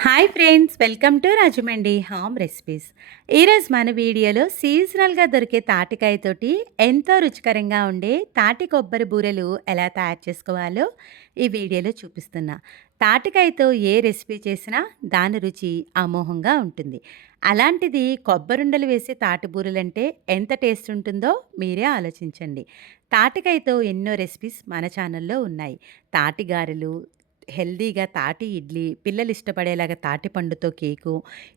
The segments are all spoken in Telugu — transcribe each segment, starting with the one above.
Hi friends, welcome to Rajahmundry home recipes. ఈరోజు మన వీడియోలో సీజనల్గా దొరికే తాటికాయతోటి ఎంతో రుచికరంగా ఉండే తాటి కొబ్బరి బూరెలు ఎలా తయారు చేసుకోవాలో ఈ వీడియోలో చూపిస్తున్నా. తాటికాయతో ఏ రెసిపీ చేసినా దాని రుచి అమోఘంగా ఉంటుంది. అలాంటిది కొబ్బరుండలు వేసి తాటి బూరెలంటే ఎంత టేస్ట్ ఉంటుందో మీరే ఆలోచించండి. తాటికాయతో ఎన్నో రెసిపీస్ మన ఛానల్లో ఉన్నాయి. తాటి గారెలు, హెల్తీగా తాటి ఇడ్లీ, పిల్లలు ఇష్టపడేలాగా తాటి పండుతో కేకు,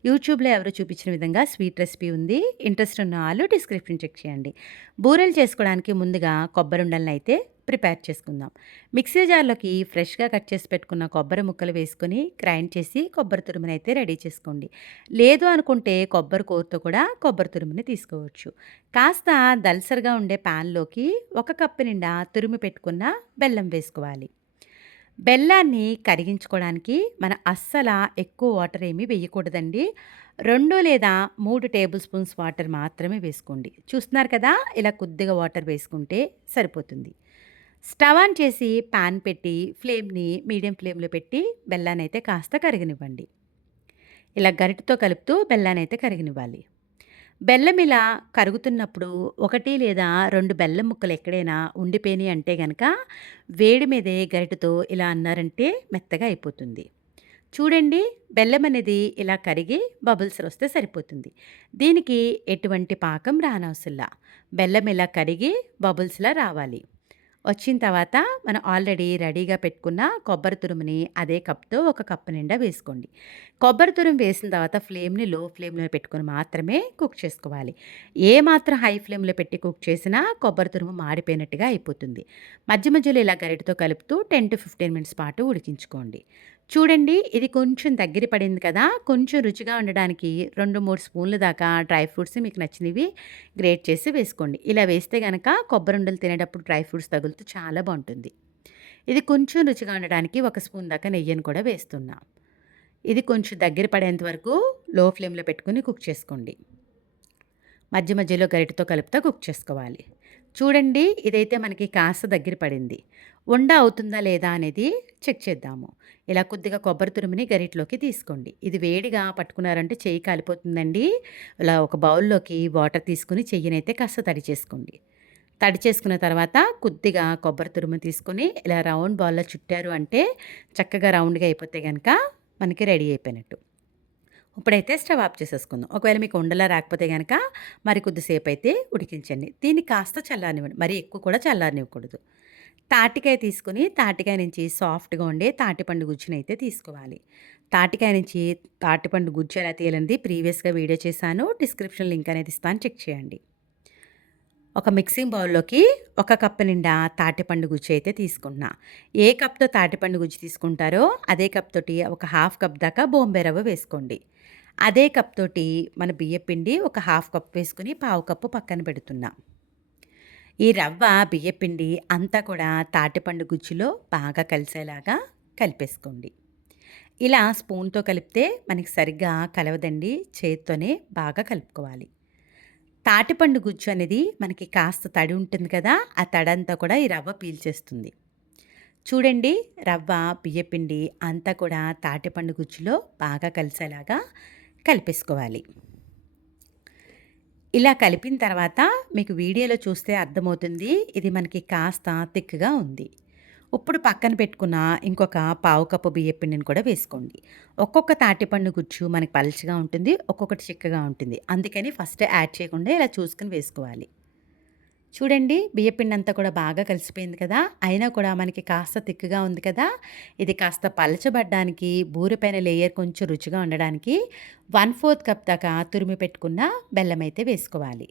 యూట్యూబ్‌లో ఎవరో చూపించిన విధంగా స్వీట్ రెసిపీ ఉంది. ఇంట్రెస్ట్ ఉన్న వాళ్ళు డిస్క్రిప్షన్ చెక్ చేయండి. బూరెలు చేసుకోవడానికి ముందుగా కొబ్బరుండలనైతే ప్రిపేర్ చేసుకుందాం. మిక్సీ జార్‌లోకి ఫ్రెష్‌గా కట్ చేసి పెట్టుకున్న కొబ్బరి ముక్కలు వేసుకొని గ్రైండ్ చేసి కొబ్బరి తురుమునైతే రెడీ చేసుకోండి. లేదు అనుకుంటే కొబ్బరి కూరతో కూడా కొబ్బరి తురుముని తీసుకోవచ్చు. కాస్త దళసరిగా ఉండే పాన్‌లోకి ఒక కప్పు నిండా తురిమి పెట్టుకున్న బెల్లం వేసుకోవాలి. బెల్లాన్ని కరిగించుకోవడానికి మనం అస్సల ఎక్కువ వాటర్ ఏమీ వేయకూడదండి. 2 లేదా 3 టేబుల్ స్పూన్స్ వాటర్ మాత్రమే వేసుకోండి. చూస్తున్నారు కదా! ఇలా కొద్దిగా వాటర్ వేసుకుంటే సరిపోతుంది. స్టవ్ ఆన్ చేసి పాన్ పెట్టి ఫ్లేమ్‌ని మీడియం ఫ్లేమ్‌లో పెట్టి బెల్లాన్నయితే కాస్త కరగనివ్వండి. ఇలా గరిటెతో కలుపుతూ బెల్లాన్నయితే కరగనివ్వాలి. బెల్లం ఇలా కరుగుతున్నప్పుడు 1 లేదా 2 బెల్లం ముక్కలు ఎక్కడైనా ఉండిపోయినాయి అంటే గనక వేడి మీదే గరిటెతో ఇలా అన్నారంటే మెత్తగా అయిపోతుంది. చూడండి, బెల్లం అనేది ఇలా కరిగి బబుల్స్ వస్తే సరిపోతుంది. దీనికి ఎటువంటి పాకం రానవసరంలా. బెల్లం ఇలా కరిగి బబుల్స్‌లా రావాలి. వచ్చిన తర్వాత మనం ఆల్రెడీ రెడీగా పెట్టుకున్న కొబ్బరి తురుముని అదే కప్‌తో ఒక కప్పు నిండా వేసుకోండి. కొబ్బరి తురుము వేసిన తర్వాత ఫ్లేమ్‌ని లో ఫ్లేమ్‌లో పెట్టుకొని మాత్రమే కుక్ చేసుకోవాలి. ఏ మాత్రం హై ఫ్లేమ్‌లో పెట్టి కుక్ చేసినా కొబ్బరి తురుము మాడిపోయినట్టుగా అయిపోతుంది. మధ్య మధ్యలో ఇలా గరిటెతో కలుపుతూ 10-15 మినిట్స్ పాటు ఉడికించుకోండి. చూడండి, ఇది కొంచెం దగ్గర పడింది కదా! కొంచెం రుచిగా ఉండడానికి 2, 3 స్పూన్ల దాకా డ్రై ఫ్రూట్స్ మీకు నచ్చినవి గ్రేట్ చేసి వేసుకోండి. ఇలా వేస్తే గనక కొబ్బరుండలు తినేటప్పుడు డ్రై ఫ్రూట్స్ తగులుతూ చాలా బావుంటుంది. ఇది కొంచెం రుచిగా ఉండడానికి 1 స్పూన్ దాకా నెయ్యిని కూడా వేస్తున్నా. ఇది కొంచెం దగ్గర పడేంత వరకు లో ఫ్లేమ్‌లో పెట్టుకొని కుక్ చేసుకోండి. మధ్య మధ్యలో గరిటెతో కలుపుతా కుక్ చేసుకోవాలి. చూడండి, ఇదైతే మనకి కాస్త దగ్గర పడింది. ఉండ అవుతుందా లేదా అనేది చెక్ చేద్దాము. ఇలా కొద్దిగా కొబ్బరి తురుముని గరిటెలోకి తీసుకోండి. ఇది వేడిగా పట్టుకున్నారంటే చెయ్యి కాలిపోతుందండి. ఇలా ఒక బౌల్‌లోకి వాటర్ తీసుకొని చెయ్యినైతే కాస్త తడి చేసుకోండి. తడి చేసుకున్న తర్వాత కొద్దిగా కొబ్బరి తురుము తీసుకొని ఇలా రౌండ్ బాల్‌లో చుట్టారు అంటే చక్కగా రౌండ్‌గా అయిపోతే గనక మనకి రెడీ అయిపోయినట్టు. ఇప్పుడైతే స్టవ్ ఆఫ్ చేసేసుకుందాం. ఒకవేళ మీకు ఉండలా రాకపోతే గనక మరి కొద్దిసేపయితే ఉడికించండి. దీన్ని కాస్త చల్లారనివ్వండి. మరీ ఎక్కువ కూడా చల్లారనివ్వకూడదు. తాటికాయ తీసుకొని తాటికాయ నుంచి సాఫ్ట్‌గా ఉండే తాటిపండు గుజ్జునైతే తీసుకోవాలి. తాటికాయ నుంచి తాటిపండు గుజ్జు ఎలా తీయాలనేది ప్రీవియస్‌గా వీడియో చేశాను. డిస్క్రిప్షన్ లింక్ అనేది ఇస్తాను, చెక్ చేయండి. ఒక మిక్సింగ్ బౌల్‌లోకి ఒక కప్పు నిండా తాటిపండు గుజ్జు అయితే తీసుకుంటున్నా. ఏ కప్‌తో తాటిపండు గుజ్జు తీసుకుంటారో అదే కప్ తోటి ఒక హాఫ్ కప్ దాకా బొంబాయి రవ్వ వేసుకోండి. అదే కప్ తోటి మన బియ్యపిండి ఒక హాఫ్ కప్ వేసుకొని పావు కప్పు పక్కన పెడుతున్నా. ఈ రవ్వ, బియ్యపిండి అంతా కూడా తాటిపండు గుజ్జులో బాగా కలిసేలాగా కలిపేసుకోండి. ఇలా స్పూన్‌తో కలిపితే మనకి సరిగ్గా కలవదండి. చేత్తోనే బాగా కలుపుకోవాలి. తాటిపండు గుజ్జు అనేది మనకి కాస్త తడి ఉంటుంది కదా! ఆ తడంతా కూడా ఈ రవ్వ పీల్చేస్తుంది. చూడండి, రవ్వ, బియ్యపిండి అంతా కూడా తాటిపండు గుజ్జులో బాగా కలిసేలాగా కలిపేసుకోవాలి. ఇలా కలిపిన తర్వాత మీకు వీడియోలో చూస్తే అర్థమవుతుంది. ఇది మనకి కాస్త థిక్‌గా ఉంది. ఇప్పుడు పక్కన పెట్టుకున్న ఇంకొక పావు కప్పు బియ్యపిండిని కూడా వేసుకోండి. ఒక్కొక్క తాటిపండు గుజ్జు మనకి పలుచగా ఉంటుంది. ఒక్కొక్కటి చిక్కగా ఉంటుంది. అందుకని ఫస్ట్ యాడ్ చేయకుండా ఇలా చూసుకొని వేసుకోవాలి. చూడండి, బియ్యపిండి అంతా కూడా బాగా కలిసిపోయింది కదా! అయినా కూడా మనకి కాస్త తిక్కుగా ఉంది కదా! ఇది కాస్త పలచబడ్డానికి, బూరె పైన లేయర్ కొంచెం రుచిగా ఉండడానికి 1/4 కప్ దాకా తురిమి పెట్టుకున్న బెల్లం అయితే వేసుకోవాలి.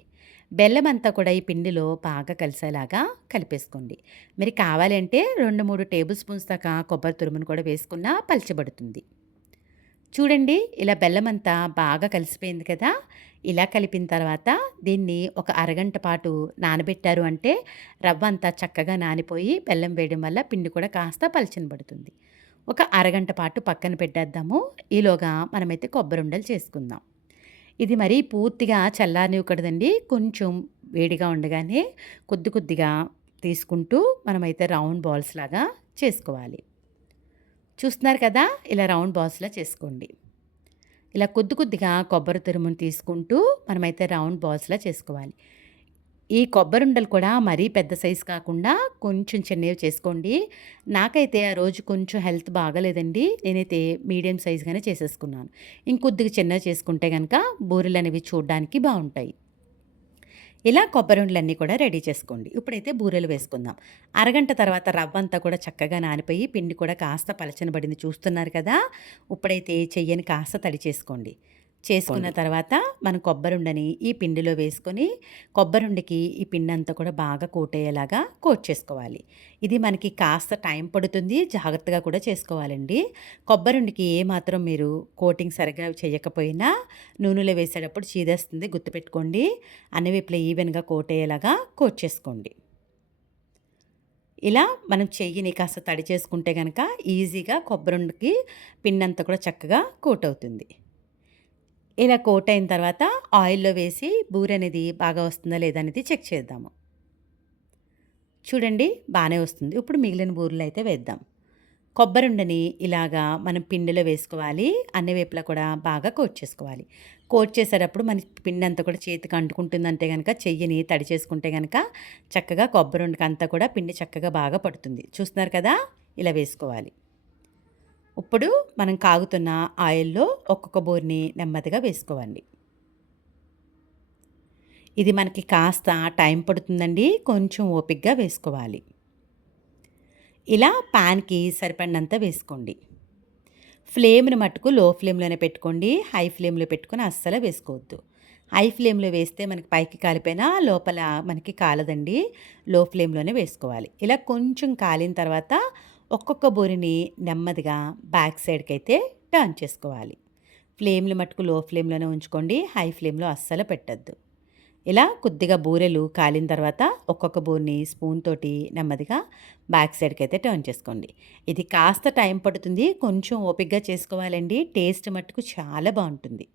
బెల్లం అంతా కూడా ఈ పిండిలో బాగా కలిసేలాగా కలిపేసుకోండి. మీరు కావాలంటే 2, 3 టేబుల్ స్పూన్స్ దాకా కొబ్బరి తురుమును కూడా వేసుకున్నా పలచబడుతుంది. చూడండి, ఇలా బెల్లమంతా బాగా కలిసిపోయింది కదా! ఇలా కలిపిన తర్వాత దీన్ని ఒక అరగంట పాటు నానబెట్టారు అంటే రవ్వంతా చక్కగా నానిపోయి బెల్లం వేయడం వల్ల పిండి కూడా కాస్త పలుచనబడుతుంది. ఒక అరగంట పాటు పక్కన పెట్టేద్దాము. ఈలోగా మనమైతే కొబ్బరుండలు చేసుకుందాం. ఇది మరీ పూర్తిగా చల్లారనివ్వకూడదండి. కొంచెం వేడిగా ఉండగానే కొద్ది కొద్దిగా తీసుకుంటూ మనమైతే రౌండ్ బాల్స్ లాగా చేసుకోవాలి. చూస్తున్నారు కదా! ఇలా రౌండ్ బాల్స్‌లా చేసుకోండి. ఇలా కొద్ది కొద్దిగా కొబ్బరి తురుమును తీసుకుంటూ మనమైతే రౌండ్ బాల్స్‌లా చేసుకోవాలి. ఈ కొబ్బరుండలు కూడా మరీ పెద్ద సైజు కాకుండా కొంచెం చిన్నవి చేసుకోండి. నాకైతే ఆ రోజు కొంచెం హెల్త్ బాగాలేదండి. నేనైతే మీడియం సైజ్‌గానే చేసేసుకున్నాను. ఇంకొద్దిగా చిన్నవి చేసుకుంటే గనక బూరెలనేవి చూడ్డానికి బావుంటాయి. ఇలా కొబ్బరుండలన్నీ కూడా రెడీ చేసుకోండి. ఇప్పుడైతే బూరెలు వేసుకుందాం. అరగంట తర్వాత రవ్వంతా కూడా చక్కగా నానిపోయి పిండి కూడా కాస్త పలచనబడింది చూస్తున్నారు కదా! ఇప్పుడైతే చెయ్యని కాస్త తడి చేసుకోండి. చేసుకున్న తర్వాత మనం కొబ్బరుండని ఈ పిండిలో వేసుకొని, కొబ్బరుండకి ఈ పిండంతా కూడా బాగా కోటయ్యేలాగా కోట్ చేసుకోవాలి. ఇది మనకి కాస్త టైం పడుతుంది. జాగ్రత్తగా కూడా చేసుకోవాలండి. కొబ్బరుండకి ఏమాత్రం మీరు కోటింగ్ సరిగ్గా చేయకపోయినా నూనెలో వేసేటప్పుడు చీదేస్తుంది గుర్తుపెట్టుకోండి. అన్ని వైపులా ఈవెన్‌గా కోటయ్యేలాగా కోట్ చేసుకోండి. ఇలా మనం చెయ్యిని కాస్త తడి చేసుకుంటే గనక ఈజీగా కొబ్బరుండకి పిండంతా కూడా చక్కగా కోట్ అవుతుంది. ఇలా కోట్ అయిన తర్వాత ఆయిల్‌లో వేసి బూరనేది బాగా వస్తుందా లేదా అనేది చెక్ చేద్దాము. చూడండి బానే వస్తుంది. ఇప్పుడు మిగిలిన బూరెలైతే వేద్దాం. కొబ్బరుండని ఇలాగా మనం పిండిలో వేసుకోవాలి. అన్ని వైపులా కూడా బాగా కోట్ చేసుకోవాలి. కోట్ చేసేటప్పుడు మనకి పిండంతా కూడా చేతికి అంటుకుంటుందంటే గనక చెయ్యిని తడి చేసుకుంటే గనక చక్కగా కొబ్బరుండకంతా కూడా పిండి చక్కగా బాగా పడుతుంది. చూస్తున్నారు కదా! ఇలా వేసుకోవాలి. ఇప్పుడు మనం కాగుతున్న ఆయిల్‌లో ఒక్కొక్క బూరిని నెమ్మదిగా వేసుకోవాలి. ఇది మనకి కాస్త టైం పడుతుందండి. కొంచెం ఓపికగా వేసుకోవాలి. ఇలా పాన్‌కి సరిపడినంత వేసుకోండి. ఫ్లేమ్‌ని మట్టుకు లో ఫ్లేమ్‌లోనే పెట్టుకోండి. హై ఫ్లేమ్‌లో పెట్టుకొని అస్సలు వేసుకోవద్దు. హై ఫ్లేమ్‌లో వేస్తే మనకి పైకి కాలిపోయినా లోపల మనకి కాలదండి. లో ఫ్లేమ్‌లోనే వేసుకోవాలి. ఇలా కొంచెం కాలిన తర్వాత ఒక్కొక్క బూరిని నెమ్మదిగా బ్యాక్ సైడ్‌కైతే టర్న్ చేసుకోవాలి. ఫ్లేమ్‌లు మట్టుకు లో ఫ్లేమ్‌లోనే ఉంచుకోండి. హై ఫ్లేమ్‌లో అస్సలు పెట్టొద్దు. ఇలా కొద్దిగా బూరెలు కాలిన తర్వాత ఒక్కొక్క బూరిని స్పూన్ తోటి నెమ్మదిగా బ్యాక్ సైడ్‌కైతే టర్న్ చేసుకోండి. ఇది కాస్త టైం పడుతుంది. కొంచెం ఓపికగా చేసుకోవాలండి. టేస్ట్ మట్టుకు చాలా బావుంటుంది.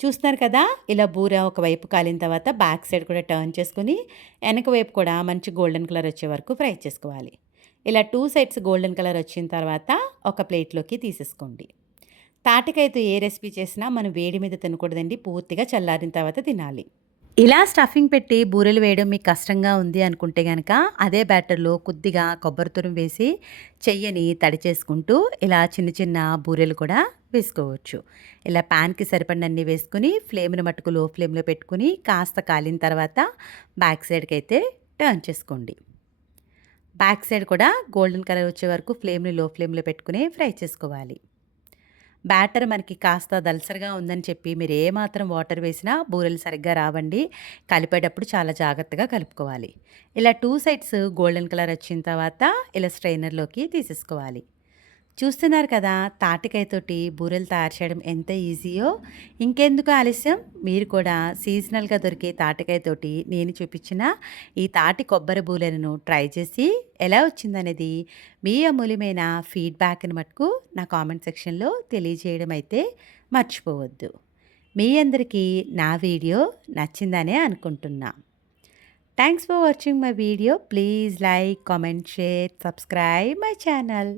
చూస్తున్నారు కదా! ఇలా బూర ఒకవైపు కాలిన తర్వాత బ్యాక్ సైడ్ కూడా టర్న్ చేసుకొని, ఎనక వైపు కూడా మంచి గోల్డెన్ కలర్ వచ్చే వరకు ఫ్రై చేసుకోవాలి. ఇలా 2 సైడ్స్ గోల్డెన్ కలర్ వచ్చిన తర్వాత ఒక ప్లేట్‌లోకి తీసేసుకోండి. తాటికాయతో ఏ రెసిపీ చేసినా మనం వేడి మీద తినకూడదండి. పూర్తిగా చల్లారిన తర్వాత తినాలి. ఇలా స్టఫింగ్ పెట్టి బూరెలు వేయడం మీకు కష్టంగా ఉంది అనుకుంటే గనక, అదే బ్యాటర్‌లో కొద్దిగా కొబ్బరి తురుము వేసి చెయ్యని తడి చేసుకుంటూ ఇలా చిన్న చిన్న బూరెలు కూడా వేసుకోవచ్చు. ఇలా పాన్‌కి సరిపడినన్ని వేసుకొని ఫ్లేమ్‌ని మట్టుకు లో ఫ్లేమ్‌లో పెట్టుకొని కాస్త కాలిన తర్వాత బ్యాక్ సైడ్‌కైతే టర్న్ చేసుకోండి. బ్యాక్ సైడ్ కూడా గోల్డెన్ కలర్ వచ్చే వరకు ఫ్లేమ్‌ని లో ఫ్లేమ్‌లో పెట్టుకొని ఫ్రై చేసుకోవాలి. బ్యాటర్ మనకి కాస్త దళసరిగా ఉందని చెప్పి మీరు ఏమాత్రం వాటర్ వేసినా బూరెలు సరిగ్గా రావండి. కలిపేటప్పుడు చాలా జాగ్రత్తగా కలుపుకోవాలి. ఇలా 2 సైడ్స్ గోల్డెన్ కలర్ వచ్చిన తర్వాత ఇలా స్ట్రైనర్‌లోకి తీసేసుకోవాలి. చూస్తున్నారు కదా! తాటికాయతోటి బూరెలు తయారు చేయడం ఎంత ఈజీయో. ఇంకెందుకు ఆలస్యం? మీరు కూడా సీజనల్‌గా దొరికే తాటికాయతోటి నేను చూపించిన ఈ తాటి కొబ్బరి బూరెలను ట్రై చేసి ఎలా వచ్చిందనేది మీ అమూల్యమైన ఫీడ్‌బ్యాక్‌ని మటుకు నా కామెంట్ సెక్షన్‌లో తెలియజేయడం అయితే మర్చిపోవద్దు. మీ అందరికీ నా వీడియో నచ్చిందనే అనుకుంటున్నా. Thanks for watching my video. Please like, comment, share, subscribe my channel.